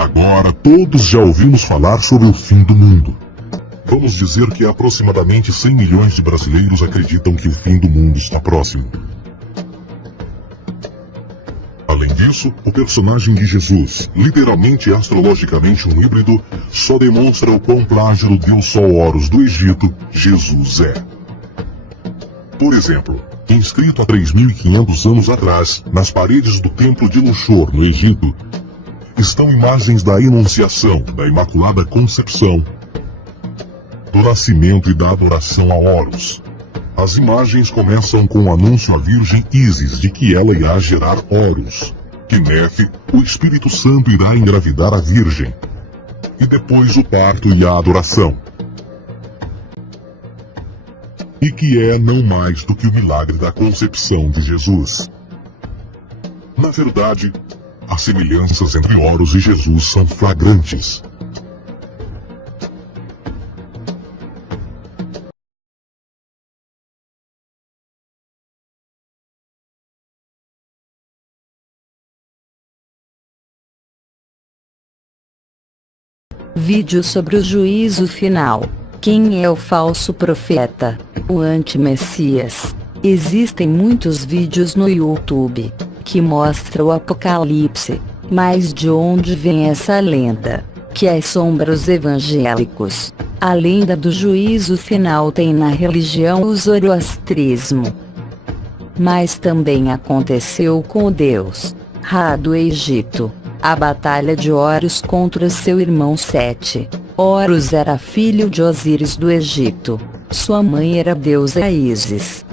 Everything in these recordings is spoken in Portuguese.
Agora todos já ouvimos falar sobre o fim do mundo. Vamos dizer que aproximadamente 100 milhões de brasileiros acreditam que o fim do mundo está próximo. Além disso, o personagem de Jesus, literalmente e astrologicamente um híbrido, só demonstra o quão plágio do deus Sol Horus do Egito, Jesus é. Por exemplo, inscrito há 3.500 anos atrás, nas paredes do templo de Luxor, no Egito, estão imagens da Anunciação, da Imaculada Concepção, do nascimento e da adoração a Horus. As imagens começam com o anúncio à Virgem Ísis de que ela irá gerar Horus, que Nefe, o Espírito Santo, irá engravidar a Virgem, e depois o parto e a adoração. E que é não mais do que o milagre da concepção de Jesus. Na verdade, as semelhanças entre Horus e Jesus são flagrantes. Vídeo sobre o juízo final. Quem é o falso profeta? O anti-messias. Existem muitos vídeos no YouTube que mostram o apocalipse. Mas de onde vem essa lenda, que assombra os evangélicos? A lenda do juízo final tem na religião o zoroastrismo. Mas também aconteceu com o deus Ra do Egito. A batalha de Horus contra seu irmão Sete. Horus era filho de Osíris do Egito. Sua mãe era a deusa Ísis.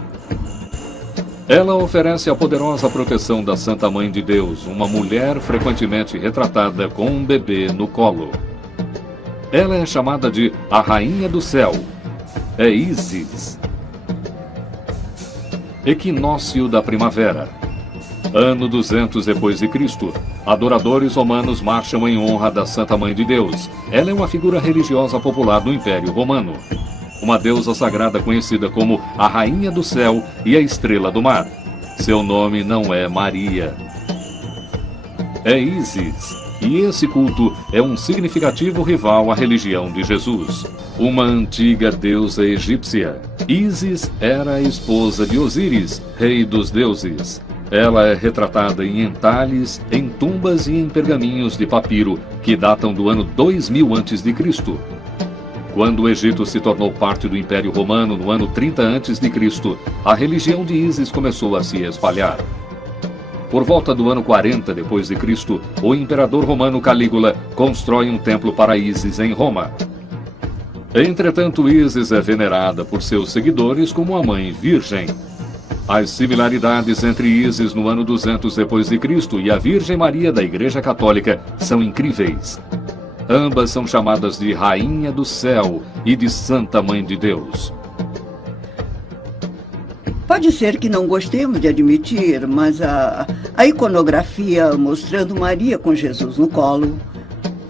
Ela oferece a poderosa proteção da Santa Mãe de Deus, uma mulher frequentemente retratada com um bebê no colo. Ela é chamada de a Rainha do Céu. É Ísis. Equinócio da primavera. Ano 200 depois de Cristo. Adoradores romanos marcham em honra da Santa Mãe de Deus. Ela é uma figura religiosa popular do Império Romano. Uma deusa sagrada conhecida como a Rainha do Céu e a Estrela do Mar. Seu nome não é Maria. É Ísis. E esse culto é um significativo rival à religião de Jesus. Uma antiga deusa egípcia. Ísis era a esposa de Osíris, rei dos deuses. Ela é retratada em entalhes, em tumbas e em pergaminhos de papiro que datam do ano 2000 a.C. Quando o Egito se tornou parte do Império Romano no ano 30 a.C., a religião de Ísis começou a se espalhar. Por volta do ano 40 depois de Cristo, o imperador romano Calígula constrói um templo para Ísis em Roma. Entretanto, Ísis é venerada por seus seguidores como a Mãe Virgem. As similaridades entre Ísis no ano 200 depois de Cristo e a Virgem Maria da Igreja Católica são incríveis. Ambas são chamadas de Rainha do Céu e de Santa Mãe de Deus. Pode ser que não gostemos de admitir, mas a iconografia mostrando Maria com Jesus no colo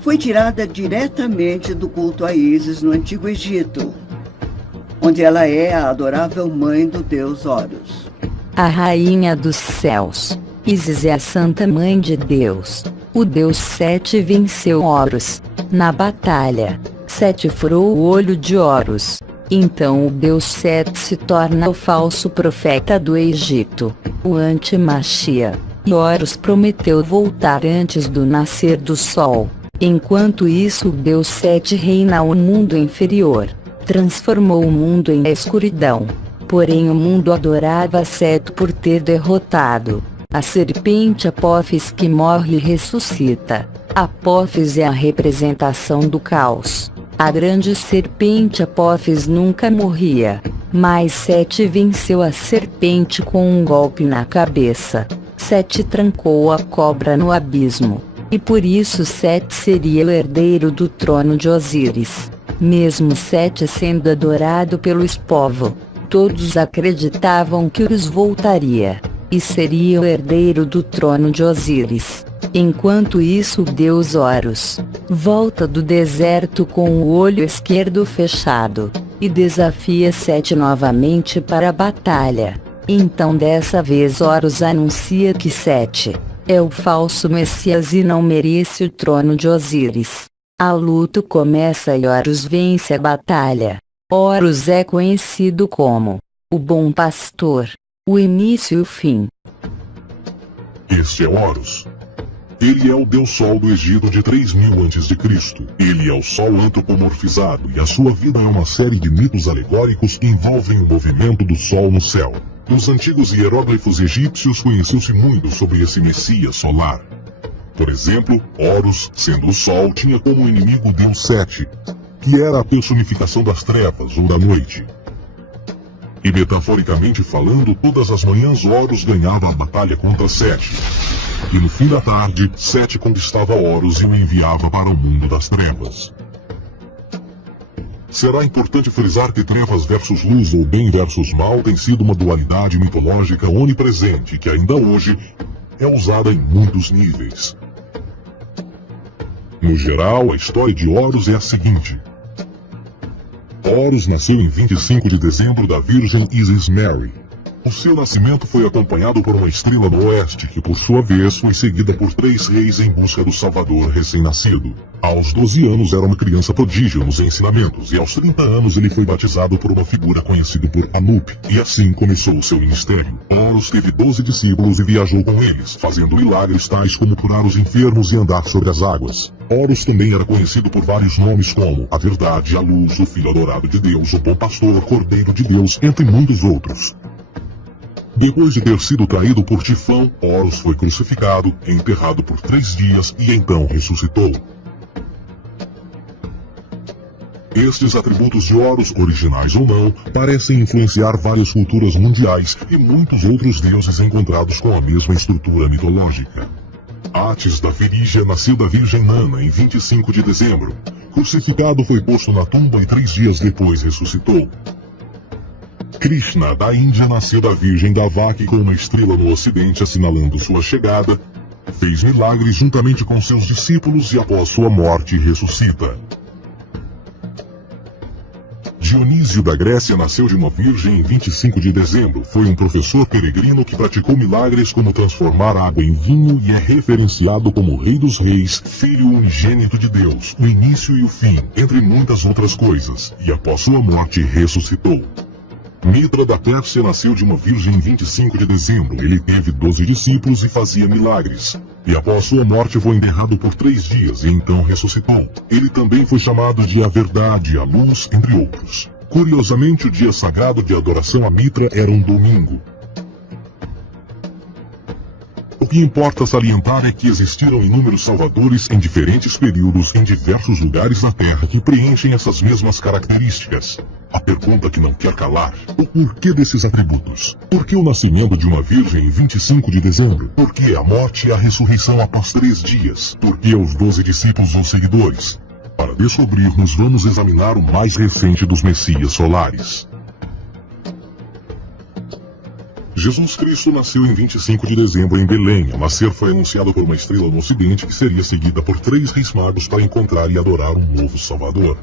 foi tirada diretamente do culto a Ísis no Antigo Egito, onde ela é a adorável mãe do deus Horus. A Rainha dos Céus. Ísis é a Santa Mãe de Deus. O deus Sete venceu Horus na batalha. Sete furou o olho de Horus. Então o deus Sete se torna o falso profeta do Egito, o anti-Machia. E Horus prometeu voltar antes do nascer do sol. Enquanto isso, o deus Sete reina o mundo inferior. Transformou o mundo em escuridão. Porém o mundo adorava Sete por ter derrotado a serpente Apófis, que morre e ressuscita. Apófis é a representação do caos. A grande serpente Apófis nunca morria, mas Sete venceu a serpente com um golpe na cabeça. Sete trancou a cobra no abismo, e por isso Sete seria o herdeiro do trono de Osíris. Mesmo Sete sendo adorado pelos povos, todos acreditavam que Horus voltaria e seria o herdeiro do trono de Osíris. Enquanto isso, o deus Horus volta do deserto com o olho esquerdo fechado e desafia Sete novamente para a batalha. Então dessa vez Horus anuncia que Sete É o falso Messias e não merece o trono de Osíris. A luta começa e Horus vence a batalha. Horus é conhecido como o bom pastor, o início e o fim. Este é Horus. Ele é o Deus Sol do Egito de 3000 a.C. Ele é o Sol antropomorfizado e a sua vida é uma série de mitos alegóricos que envolvem o movimento do Sol no céu. Nos antigos hieróglifos egípcios conheceu-se muito sobre esse Messias solar. Por exemplo, Horus, sendo o Sol, tinha como inimigo o Deus Sete, que era a personificação das trevas ou da noite. E metaforicamente falando, todas as manhãs Horus ganhava a batalha contra Sete. E no fim da tarde, Sete conquistava Horus e o enviava para o mundo das trevas. Será importante frisar que trevas versus luz ou bem versus mal tem sido uma dualidade mitológica onipresente que ainda hoje é usada em muitos níveis. No geral, a história de Horus é a seguinte. Horus nasceu em 25 de dezembro da Virgem Isis Mary. O seu nascimento foi acompanhado por uma estrela no oeste, que por sua vez foi seguida por 3 reis em busca do Salvador recém-nascido. Aos 12 anos era uma criança prodígio nos ensinamentos, e aos 30 anos ele foi batizado por uma figura conhecida por Anup, e assim começou o seu ministério. Horus teve 12 discípulos e viajou com eles, fazendo milagres tais como curar os enfermos e andar sobre as águas. Horus também era conhecido por vários nomes como a Verdade, a Luz, o Filho Adorado de Deus, o Bom Pastor, Cordeiro de Deus, entre muitos outros. Depois de ter sido traído por Tifão, Horus foi crucificado, enterrado por 3 dias e então ressuscitou. Estes atributos de Horus, originais ou não, parecem influenciar várias culturas mundiais e muitos outros deuses encontrados com a mesma estrutura mitológica. Atis da Ferígia nasceu da Virgem Nana em 25 de dezembro. Crucificado, foi posto na tumba e 3 dias depois ressuscitou. Krishna, da Índia, nasceu da Virgem Davaki com uma estrela no ocidente assinalando sua chegada, fez milagres juntamente com seus discípulos e após sua morte ressuscita. Dionísio da Grécia nasceu de uma virgem em 25 de dezembro. Foi um professor peregrino que praticou milagres como transformar água em vinho e é referenciado como Rei dos Reis, Filho unigênito de Deus, o início e o fim, entre muitas outras coisas, e após sua morte ressuscitou. Mitra da Pérsia nasceu de uma virgem em 25 de dezembro. Ele teve 12 discípulos e fazia milagres. E após sua morte foi enterrado por 3 dias e então ressuscitou. Ele também foi chamado de a Verdade, a Luz, entre outros. Curiosamente, o dia sagrado de adoração a Mitra era um domingo. O que importa salientar é que existiram inúmeros salvadores em diferentes períodos em diversos lugares da Terra que preenchem essas mesmas características. A pergunta que não quer calar: o porquê desses atributos? Por que o nascimento de uma virgem em 25 de dezembro? Por que a morte e a ressurreição após 3 dias? Por que os 12 discípulos ou seguidores? Para descobrirmos, vamos examinar o mais recente dos Messias solares. Jesus Cristo nasceu em 25 de dezembro em Belém. Ao nascer foi anunciado por uma estrela no ocidente que seria seguida por 3 reis magos para encontrar e adorar um novo Salvador.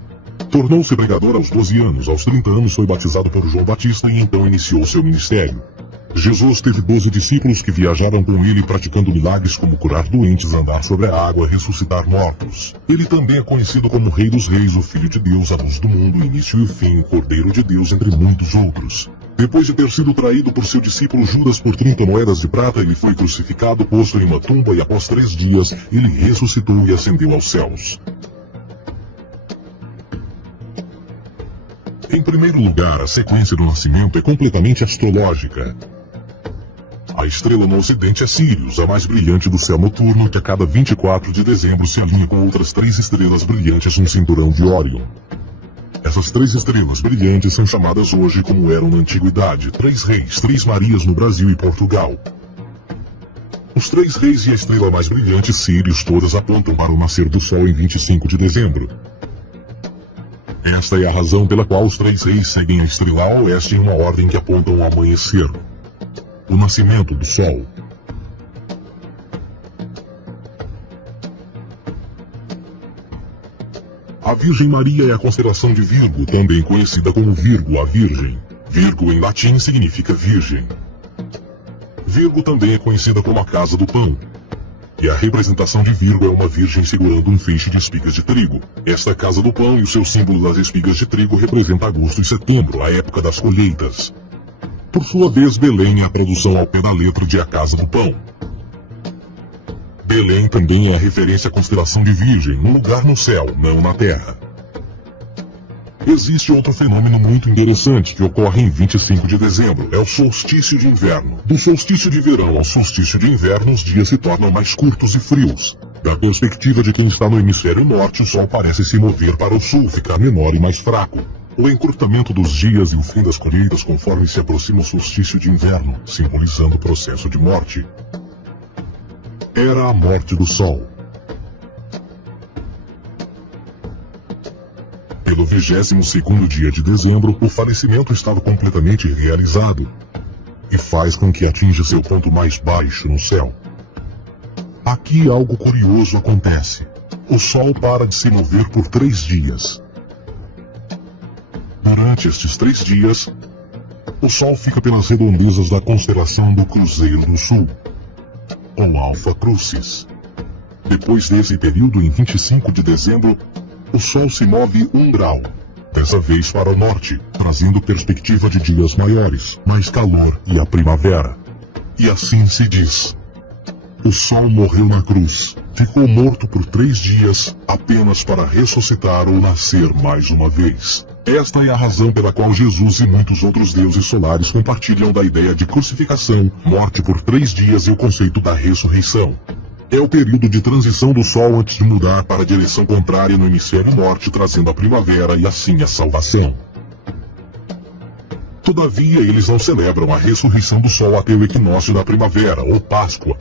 Tornou-se pregador aos 12 anos. Aos 30 anos foi batizado por João Batista e então iniciou seu ministério. Jesus teve 12 discípulos que viajaram com ele praticando milagres como curar doentes, andar sobre a água, ressuscitar mortos. Ele também é conhecido como Rei dos Reis, o Filho de Deus, a Luz do Mundo, o Início e o Fim, o Cordeiro de Deus, entre muitos outros. Depois de ter sido traído por seu discípulo Judas por 30 moedas de prata, ele foi crucificado, posto em uma tumba e após 3 dias, ele ressuscitou e ascendeu aos céus. Em primeiro lugar, a sequência do nascimento é completamente astrológica. A estrela no ocidente é Sírius, a mais brilhante do céu noturno, que a cada 24 de dezembro se alinha com outras 3 estrelas brilhantes no cinturão de Órion. Essas 3 estrelas brilhantes são chamadas hoje como eram na antiguidade: 3 reis, 3 Marias no Brasil e Portugal. Os 3 reis e a estrela mais brilhante, Sírius, todas apontam para o nascer do Sol em 25 de dezembro. Esta é a razão pela qual os 3 reis seguem a estrela a oeste em uma ordem que aponta ao amanhecer, o nascimento do Sol. A Virgem Maria é a constelação de Virgo, também conhecida como Virgo, a Virgem. Virgo em latim significa virgem. Virgo também é conhecida como a Casa do Pão. E a representação de Virgo é uma virgem segurando um feixe de espigas de trigo. Esta é a casa do pão e o seu símbolo das espigas de trigo representa agosto e setembro, a época das colheitas. Por sua vez, Belém é a tradução ao pé da letra de a casa do pão. Belém também é a referência à constelação de Virgem, um lugar no céu, não na terra. Existe outro fenômeno muito interessante que ocorre em 25 de dezembro, é o solstício de inverno. Do solstício de verão ao solstício de inverno, os dias se tornam mais curtos e frios. Da perspectiva de quem está no hemisfério norte, o sol parece se mover para o sul, ficar menor e mais fraco. O encurtamento dos dias e o fim das colheitas conforme se aproxima o solstício de inverno, simbolizando o processo de morte. Era a morte do sol. Pelo 22º dia de dezembro, o falecimento estava completamente realizado e faz com que atinja seu ponto mais baixo no céu. Aqui algo curioso acontece. O Sol para de se mover por 3 dias. Durante estes 3 dias, o Sol fica pelas redondezas da constelação do Cruzeiro do Sul, ou Alfa Crucis. Depois desse período, em 25 de dezembro, o Sol se move 1 grau, dessa vez para o norte, trazendo perspectiva de dias maiores, mais calor e a primavera. E assim se diz. O Sol morreu na cruz, ficou morto por 3 dias, apenas para ressuscitar ou nascer mais uma vez. Esta é a razão pela qual Jesus e muitos outros deuses solares compartilham da ideia de crucificação, morte por 3 dias e o conceito da ressurreição. É o período de transição do Sol antes de mudar para a direção contrária no hemisfério norte, trazendo a primavera e assim a salvação. Todavia, eles não celebram a ressurreição do Sol até o equinócio da primavera, ou Páscoa.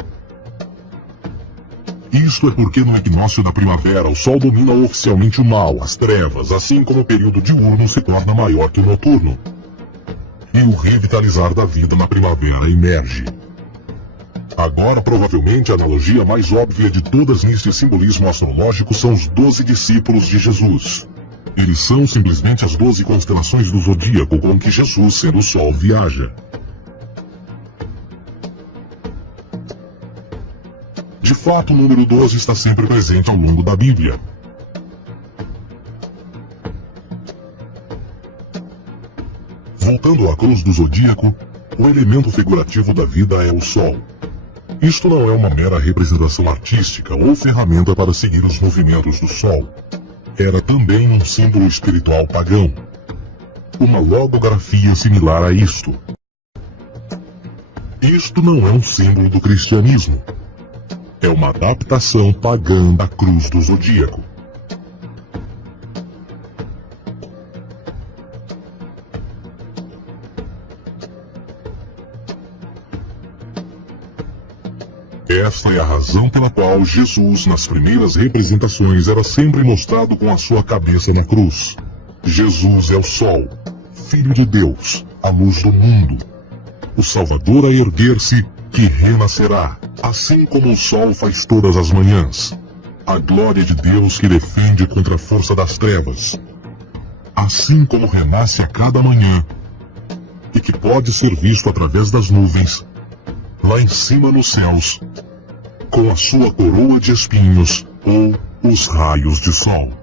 Isto é porque no equinócio da primavera o Sol domina oficialmente o mal, as trevas, assim como o período diurno se torna maior que o noturno. E o revitalizar da vida na primavera emerge. Agora, provavelmente, a analogia mais óbvia de todas neste simbolismo astrológico são os 12 discípulos de Jesus. Eles são simplesmente as 12 constelações do zodíaco com que Jesus, sendo o Sol, viaja. De fato, o número 12 está sempre presente ao longo da Bíblia. Voltando à cruz do zodíaco, o elemento figurativo da vida é o Sol. Isto não é uma mera representação artística ou ferramenta para seguir os movimentos do Sol. Era também um símbolo espiritual pagão. Uma logografia similar a isto. Isto não é um símbolo do cristianismo. É uma adaptação pagã da cruz do zodíaco. Esta é a razão pela qual Jesus, nas primeiras representações, era sempre mostrado com a sua cabeça na cruz. Jesus é o Sol, Filho de Deus, a luz do mundo. O Salvador a erguer-se, que renascerá, assim como o Sol faz todas as manhãs. A glória de Deus que defende contra a força das trevas. Assim como renasce a cada manhã, e que pode ser visto através das nuvens, lá em cima nos céus, com a sua coroa de espinhos, ou os raios de sol.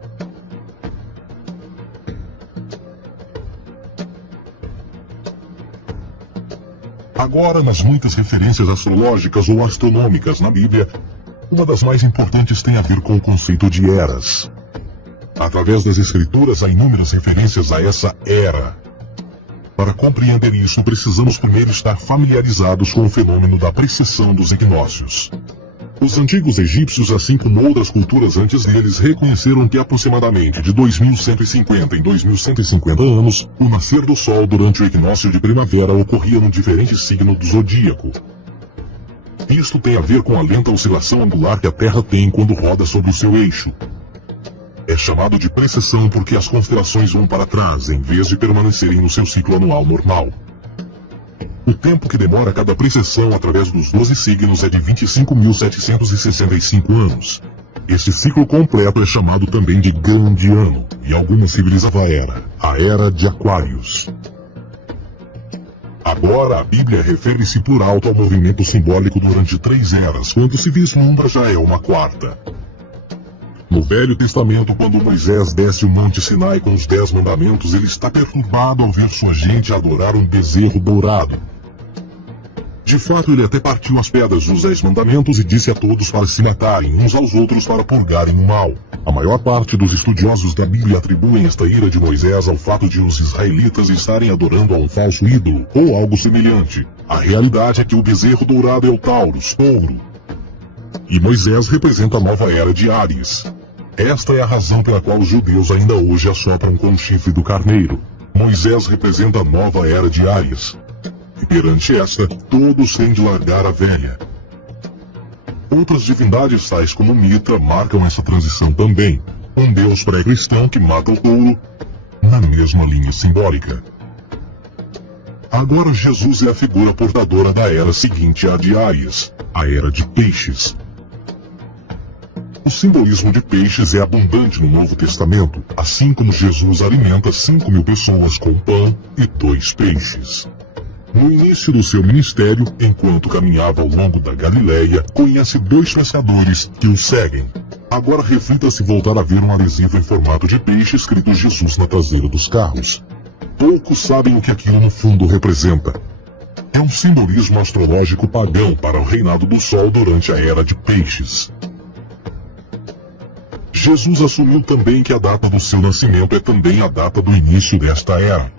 Agora, nas muitas referências astrológicas ou astronômicas na Bíblia, uma das mais importantes tem a ver com o conceito de eras. Através das escrituras há inúmeras referências a essa era. Para compreender isso, precisamos primeiro estar familiarizados com o fenômeno da precessão dos equinócios. Os antigos egípcios, assim como outras culturas antes deles, reconheceram que aproximadamente de 2150 em 2150 anos, o nascer do Sol durante o equinócio de primavera ocorria num diferente signo do zodíaco. Isto tem a ver com a lenta oscilação angular que a Terra tem quando roda sobre o seu eixo. É chamado de precessão porque as constelações vão para trás, em vez de permanecerem no seu ciclo anual normal. O tempo que demora cada precessão através dos 12 signos é de 25.765 anos. Este ciclo completo é chamado também de Grande Ano, e algumas civilizavam a Era de Aquários. Agora a Bíblia refere-se por alto ao movimento simbólico durante 3 eras, quando se vislumbra já é uma 4ª. No Velho Testamento, quando Moisés desce o Monte Sinai com os 10 mandamentos, ele está perturbado ao ver sua gente adorar um bezerro dourado. De fato, ele até partiu as pedras dos 10 mandamentos e disse a todos para se matarem uns aos outros para purgarem o mal. A maior parte dos estudiosos da Bíblia atribuem esta ira de Moisés ao fato de os israelitas estarem adorando a um falso ídolo, ou algo semelhante. A realidade é que o bezerro dourado é o Taurus, touro. E Moisés representa a nova era de Áries. Esta é a razão pela qual os judeus ainda hoje assopram com o chifre do carneiro. Moisés representa a nova era de Áries. E perante esta, todos têm de largar a velha. Outras divindades, tais como Mitra, marcam essa transição também. Um deus pré-cristão que mata o touro, na mesma linha simbólica. Agora Jesus é a figura portadora da era seguinte à de Áries, a era de peixes. O simbolismo de peixes é abundante no Novo Testamento, assim como Jesus alimenta 5.000 pessoas com pão e 2 peixes. No início do seu ministério, enquanto caminhava ao longo da Galileia, conhece 2 pescadores que o seguem. Agora reflita se voltar a ver um adesivo em formato de peixe escrito Jesus na traseira dos carros. Poucos sabem o que aquilo no fundo representa. É um simbolismo astrológico pagão para o reinado do Sol durante a era de peixes. Jesus assumiu também que a data do seu nascimento é também a data do início desta era.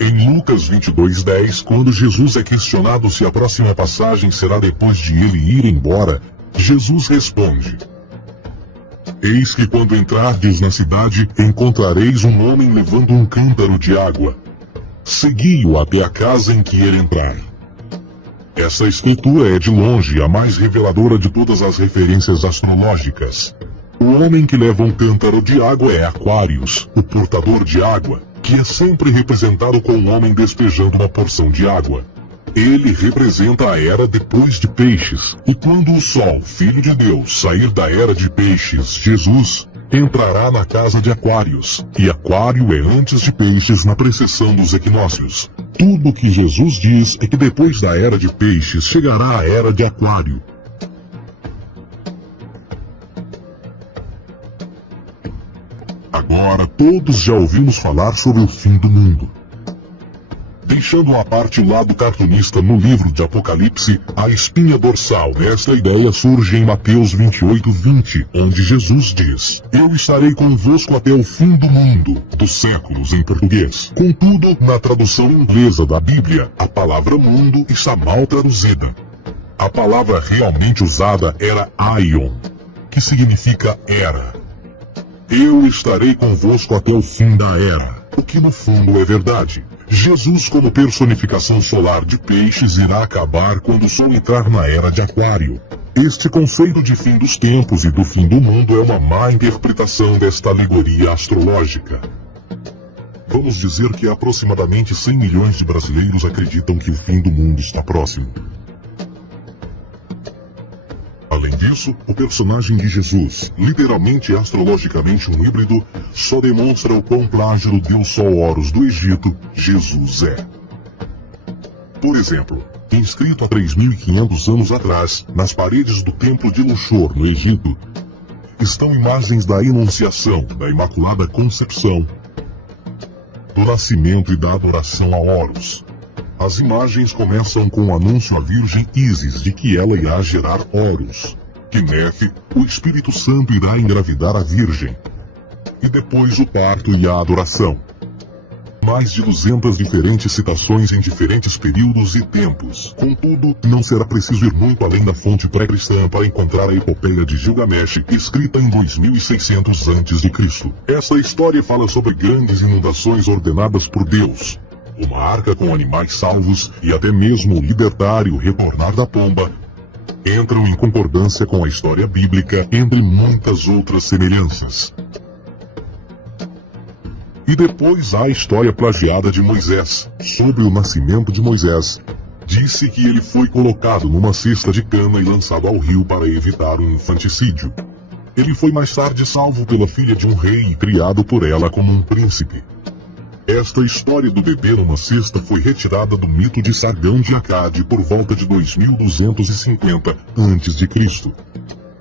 Em Lucas 22:10, quando Jesus é questionado se a próxima passagem será depois de ele ir embora, Jesus responde: Eis que quando entrardes na cidade, encontrareis um homem levando um cântaro de água. Segui-o até a casa em que ele entrar. Essa escritura é de longe a mais reveladora de todas as referências astrológicas. O homem que leva um cântaro de água é Aquários, o portador de água, que é sempre representado com um homem despejando uma porção de água. Ele representa a era depois de peixes, e quando o Sol, Filho de Deus, sair da era de peixes, Jesus, entrará na casa de Aquários, e Aquário é antes de peixes na precessão dos equinócios. Tudo o que Jesus diz é que depois da era de peixes chegará a era de Aquário. Agora todos já ouvimos falar sobre o fim do mundo. Deixando à parte o lado cartunista no livro de Apocalipse, a espinha dorsal desta ideia surge em Mateus 28:20, onde Jesus diz: Eu estarei convosco até o fim do mundo, dos séculos em português. Contudo, na tradução inglesa da Bíblia, a palavra mundo está mal traduzida. A palavra realmente usada era aion, que significa era. Eu estarei convosco até o fim da era, o que no fundo é verdade. Jesus, como personificação solar de peixes, irá acabar quando o Sol entrar na era de Aquário. Este conceito de fim dos tempos e do fim do mundo é uma má interpretação desta alegoria astrológica. Vamos dizer que aproximadamente 100 milhões de brasileiros acreditam que o fim do mundo está próximo. Além disso, o personagem de Jesus, literalmente e astrologicamente um híbrido, só demonstra o quão plágio do deus Sol Horus do Egito, Jesus é. Por exemplo, inscrito há 3.500 anos atrás, nas paredes do templo de Luxor, no Egito, estão imagens da Enunciação, da Imaculada Concepção, do nascimento e da adoração a Horus. As imagens começam com o anúncio à Virgem Ísis de que ela irá gerar Horus, que Nefe, o Espírito Santo, irá engravidar a Virgem, e depois o parto e a adoração. Mais de 200 diferentes citações em diferentes períodos e tempos. Contudo, não será preciso ir muito além da fonte pré-cristã para encontrar a epopeia de Gilgamesh, escrita em 2600 a.C. Esta história fala sobre grandes inundações ordenadas por Deus, uma arca com animais salvos e até mesmo o libertário retornar da pomba, entram em concordância com a história bíblica, entre muitas outras semelhanças. E depois há a história plagiada de Moisés, sobre o nascimento de Moisés. Disse que ele foi colocado numa cesta de cana e lançado ao rio para evitar um infanticídio. Ele foi mais tarde salvo pela filha de um rei e criado por ela como um príncipe. Esta história do bebê numa cesta foi retirada do mito de Sargão de Acade por volta de 2250 a.C.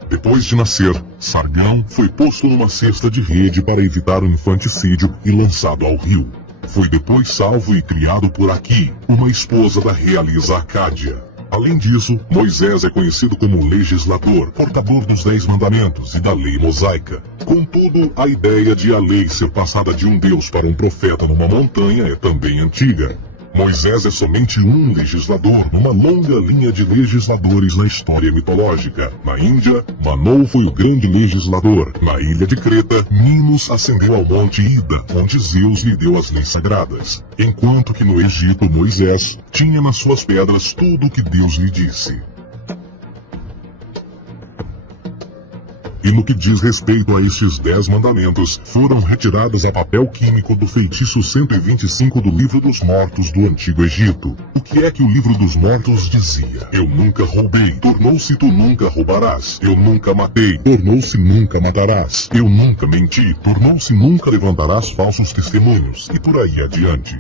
Depois de nascer, Sargão foi posto numa cesta de rede para evitar o infanticídio e lançado ao rio. Foi depois salvo e criado por Aqui, uma esposa da realeza Acádia. Além disso, Moisés é conhecido como legislador, portador dos 10 mandamentos e da lei mosaica. Contudo, a ideia de a lei ser passada de um deus para um profeta numa montanha é também antiga. Moisés é somente um legislador numa longa linha de legisladores na história mitológica. Na Índia, Manou foi o grande legislador. Na ilha de Creta, Minos ascendeu ao monte Ida, onde Zeus lhe deu as leis sagradas. Enquanto que no Egito, Moisés tinha nas suas pedras tudo o que Deus lhe disse. E no que diz respeito a estes 10 mandamentos, foram retiradas a papel químico do feitiço 125 do Livro dos Mortos do Antigo Egito. O que é que o Livro dos Mortos dizia? Eu nunca roubei, tornou-se tu nunca roubarás. Eu nunca matei, tornou-se nunca matarás. Eu nunca menti, tornou-se nunca levantarás falsos testemunhos, e por aí adiante.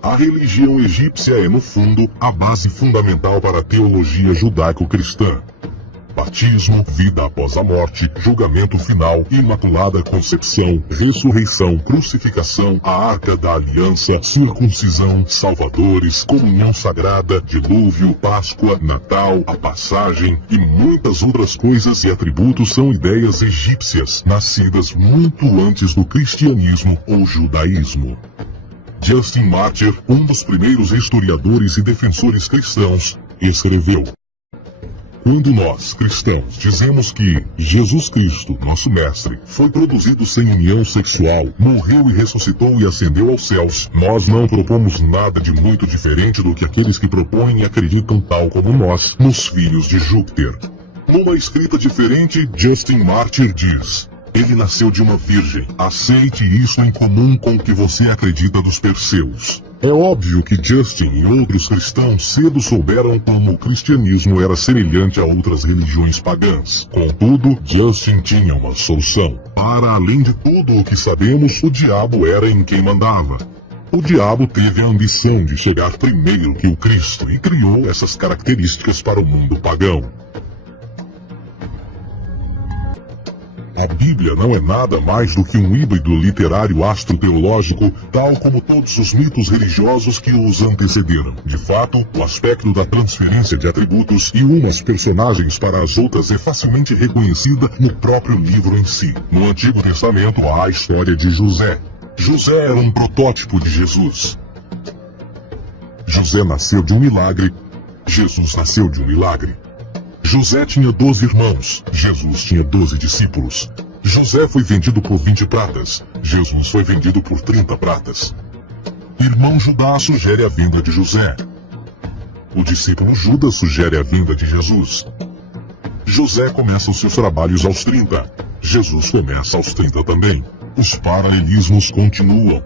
A religião egípcia é, no fundo, a base fundamental para a teologia judaico-cristã. Batismo, vida após a morte, julgamento final, imaculada concepção, ressurreição, crucificação, a arca da aliança, circuncisão, salvadores, comunhão sagrada, dilúvio, Páscoa, Natal, a passagem e muitas outras coisas e atributos são ideias egípcias, nascidas muito antes do cristianismo ou judaísmo. Justin Martyr, um dos primeiros historiadores e defensores cristãos, escreveu: quando nós, cristãos, dizemos que Jesus Cristo, nosso Mestre, foi produzido sem união sexual, morreu e ressuscitou e ascendeu aos céus, nós não propomos nada de muito diferente do que aqueles que propõem e acreditam tal como nós, nos filhos de Júpiter. Numa escrita diferente, Justin Martyr diz: ele nasceu de uma virgem. Aceite isso em comum com o que você acredita dos Perseus. É óbvio que Justin e outros cristãos cedo souberam como o cristianismo era semelhante a outras religiões pagãs. Contudo, Justin tinha uma solução. Para além de tudo o que sabemos, o diabo era em quem mandava. O diabo teve a ambição de chegar primeiro que o Cristo e criou essas características para o mundo pagão. A Bíblia não é nada mais do que um híbrido literário astroteológico, tal como todos os mitos religiosos que os antecederam. De fato, o aspecto da transferência de atributos e umas personagens para as outras é facilmente reconhecida no próprio livro em si. No Antigo Testamento há a história de José. José era um protótipo de Jesus. José nasceu de um milagre. Jesus nasceu de um milagre. José tinha 12 irmãos, Jesus tinha 12 discípulos. José foi vendido por 20 pratas, Jesus foi vendido por 30 pratas. Irmão Judá sugere a vinda de José. O discípulo Judas sugere a vinda de Jesus. José começa os seus trabalhos aos 30, Jesus começa aos 30 também. Os paralelismos continuam.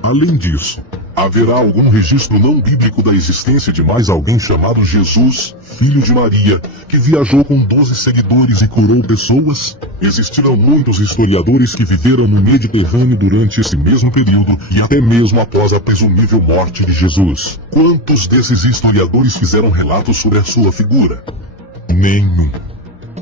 Além disso, haverá algum registro não bíblico da existência de mais alguém chamado Jesus, filho de Maria, que viajou com 12 seguidores e curou pessoas? Existirão muitos historiadores que viveram no Mediterrâneo durante esse mesmo período e até mesmo após a presumível morte de Jesus. Quantos desses historiadores fizeram relatos sobre a sua figura? Nenhum.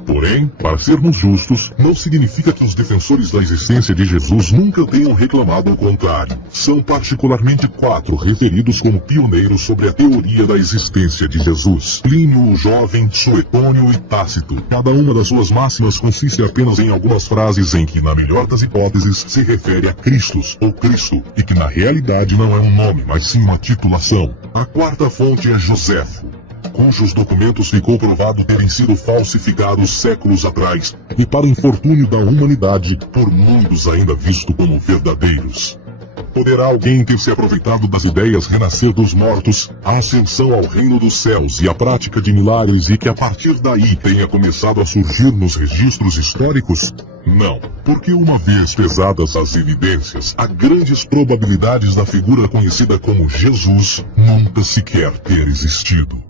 Porém, para sermos justos, não significa que os defensores da existência de Jesus nunca tenham reclamado o contrário. São particularmente 4 referidos como pioneiros sobre a teoria da existência de Jesus: Plínio o Jovem, Suetônio e Tácito. Cada uma das suas máximas consiste apenas em algumas frases em que, na melhor das hipóteses, se refere a Christus ou Cristo, e que na realidade não é um nome, mas sim uma titulação. A 4ª fonte é Joséfo, cujos documentos ficou provado terem sido falsificados séculos atrás, e para infortúnio da humanidade, por muitos ainda visto como verdadeiros. Poderá alguém ter se aproveitado das ideias renascer dos mortos, a ascensão ao reino dos céus e a prática de milagres e que a partir daí tenha começado a surgir nos registros históricos? Não, porque uma vez pesadas as evidências, há grandes probabilidades da figura conhecida como Jesus nunca sequer ter existido.